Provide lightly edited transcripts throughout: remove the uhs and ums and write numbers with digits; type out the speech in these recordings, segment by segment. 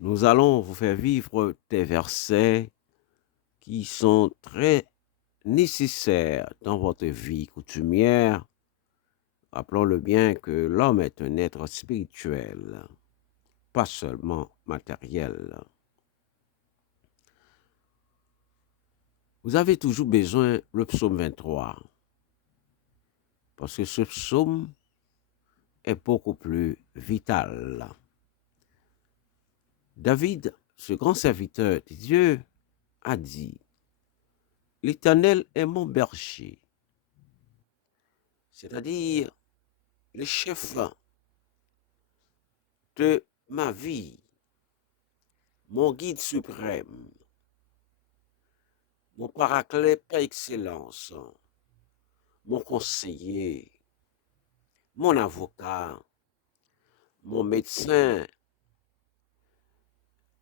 Nous allons vous faire vivre des versets qui sont très nécessaires dans votre vie coutumière. Rappelons-le bien que l'homme est un être spirituel, pas seulement matériel. Vous avez toujours besoin le psaume 23, parce que ce psaume est beaucoup plus vital. David, ce grand serviteur de Dieu, a dit, l'Éternel est mon berger, c'est-à-dire le chef de ma vie, mon guide suprême, mon paraclet par excellence, mon conseiller, mon avocat, mon médecin,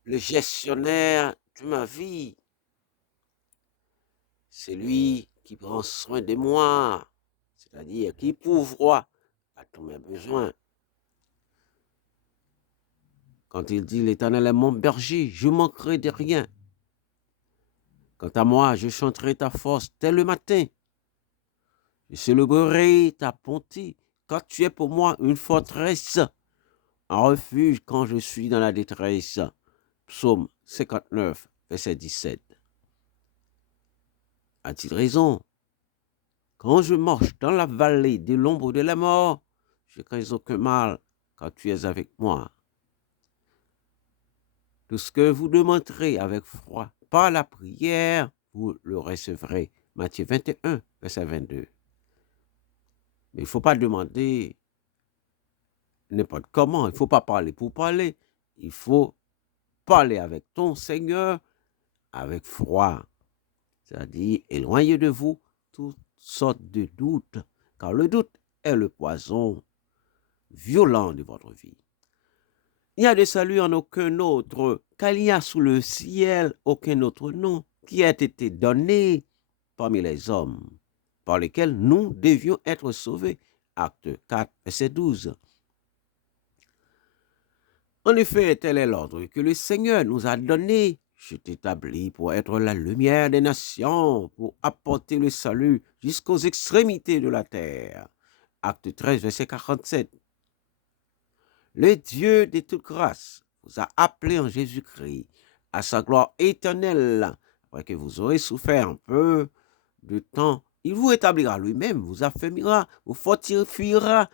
le gestionnaire de ma vie. C'est lui qui prend soin de moi, c'est-à-dire qui pourvoit à tous mes besoins. Quand il dit l'Éternel est mon berger, je manquerai de rien. Quant à moi, je chanterai ta force dès le matin. Je célébrerai ta bonté, car tu es pour moi une forteresse, un refuge quand je suis dans la détresse. Psaume 59, verset 17. A-t-il raison? Quand je marche dans la vallée de l'ombre de la mort, je crains aucun mal, car tu es avec moi. Tout ce que vous demanderez avec foi par la prière, vous le recevrez. Matthieu 21, verset 22. Mais il ne faut pas demander n'importe comment. Il ne faut pas parler pour parler. Il faut parler avec ton Seigneur avec foi. C'est-à-dire, éloignez de vous toutes sortes de doutes, car le doute est le poison violent de votre vie. Il n'y a de salut en aucun autre, car il n'y a sous le ciel aucun autre nom qui ait été donné parmi les hommes, par lesquels nous devions être sauvés. Acte 4, verset 12. En effet, tel est l'ordre que le Seigneur nous a donné. Je t'établis pour être la lumière des nations, pour apporter le salut jusqu'aux extrémités de la terre. Acte 13, verset 47. Le Dieu de toute grâce vous a appelé en Jésus-Christ à sa gloire éternelle. Après que vous aurez souffert un peu de temps, il vous établira lui-même, vous affermira, vous fortifiera,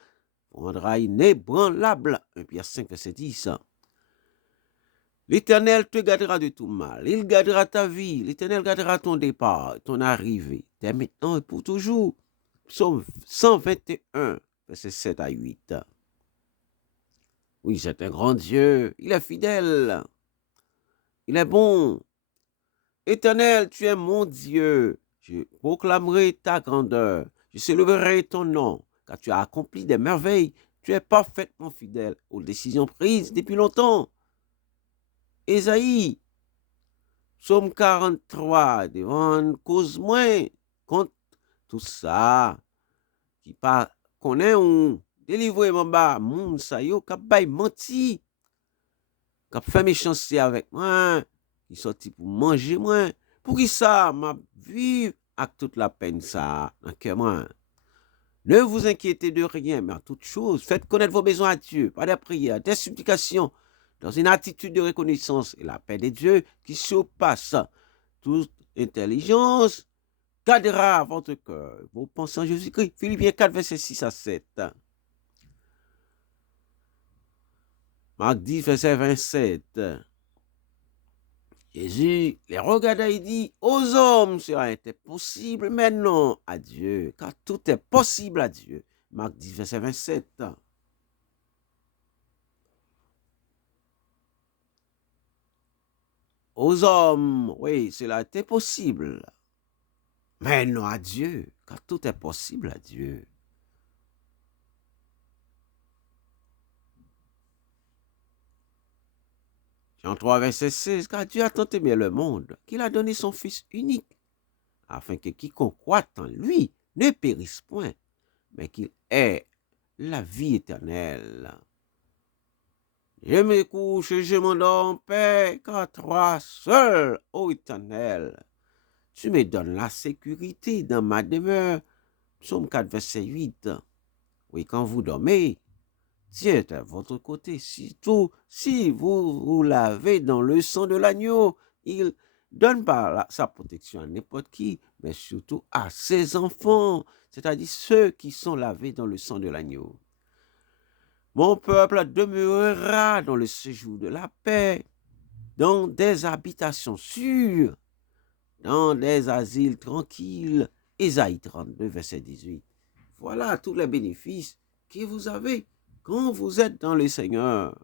vous rendra inébranlable. 1 Pierre 5, verset 10. L'Éternel te gardera de tout mal. Il gardera ta vie. L'Éternel gardera ton départ, ton arrivée, dès maintenant et pour toujours. Psaume 121, verset 7 à 8. Oui, c'est un grand Dieu. Il est fidèle. Il est bon. Éternel, tu es mon Dieu. Je proclamerai ta grandeur. Je célébrerai ton nom, car tu as accompli des merveilles. Tu es parfaitement fidèle aux décisions prises depuis longtemps. Ésaïe, psaume 43, devant cause moins contre tout ça, qui pas connaît ou délivrer mon bas, moun sa yo, qui bay menti, qui fait méchanceté avec moi, qui sorti pour manger moi, pour qui ça m'a vivre avec toute la peine ça, dans cœur moi. Ne vous inquiétez de rien, mais en toute chose, faites connaître vos besoins à Dieu, par des prières, des supplications, dans une attitude de reconnaissance, et la paix de Dieu qui surpasse toute intelligence gardera votre cœur. Vos pensées en Jésus-Christ. Philippiens 4, verset 6 à 7. Marc 10, verset 27. Jésus les regarda et dit, aux hommes cela était possible, mais non à Dieu, car tout est possible à Dieu. Marc 10, verset 27. Aux hommes, oui, cela était possible, mais non à Dieu, car tout est possible à Dieu. Jean 3, verset 16, car Dieu a tant aimé le monde qu'il a donné son Fils unique, afin que quiconque croit en lui ne périsse point, mais qu'il ait la vie éternelle. Je me couche et je m'endors en paix, car toi seul, ô Éternel, tu me donnes la sécurité dans ma demeure. Psaume 4, verset 8. Oui, quand vous dormez, Dieu est à votre côté. Surtout si vous vous lavez dans le sang de l'agneau, il donne pas sa protection à n'importe qui, mais surtout à ses enfants, c'est-à-dire ceux qui sont lavés dans le sang de l'agneau. Mon peuple demeurera dans le séjour de la paix, dans des habitations sûres, dans des asiles tranquilles. Ésaïe 32, verset 18. Voilà tous les bénéfices que vous avez quand vous êtes dans le Seigneur.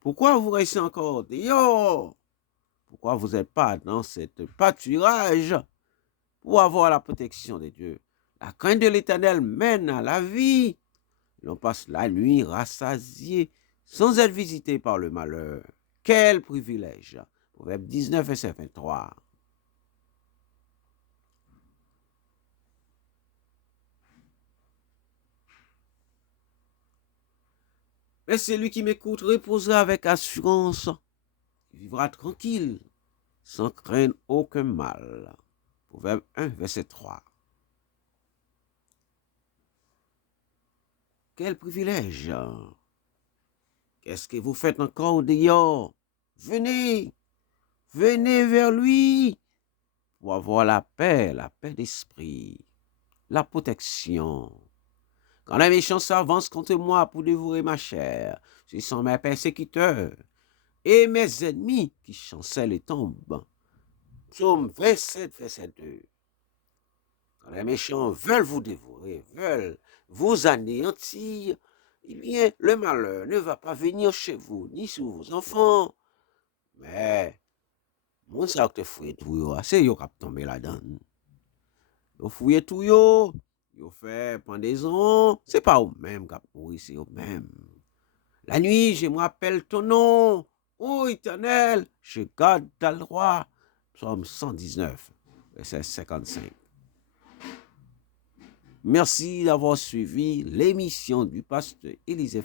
Pourquoi vous restez encore dehors? Pourquoi vous n'êtes pas dans cette pâturage pour avoir la protection de Dieu? La crainte de l'Éternel mène à la vie. L'on passe la nuit rassasié sans être visité par le malheur. Quel privilège! Proverbe 19, verset 23. Mais celui qui m'écoute reposera avec assurance. Il vivra tranquille, sans craindre aucun mal. Proverbe 1, verset 3. Quel privilège! Qu'est-ce que vous faites encore dehors? Venez, venez vers lui pour avoir la paix d'esprit, la protection. Quand les méchants s'avancent contre moi pour dévorer ma chair, ce sont mes persécuteurs et mes ennemis qui chancellent et tombent. Psaume 27, verset 2. Quand les méchants veulent vous dévorer, veulent vous anéantir, eh bien, le malheur ne va pas venir chez vous, ni sur vos enfants. Mais, mon ça te fouille tout, c'est yo qui a tombé là-dedans. Yo fouille tout, yo fait pendaison, c'est pas eux même qui a pourri, c'est eux même. La nuit, je me rappelle ton nom, ô Éternel, je garde ta loi. Psaume 119, verset 55. Merci d'avoir suivi l'émission du pasteur Élisée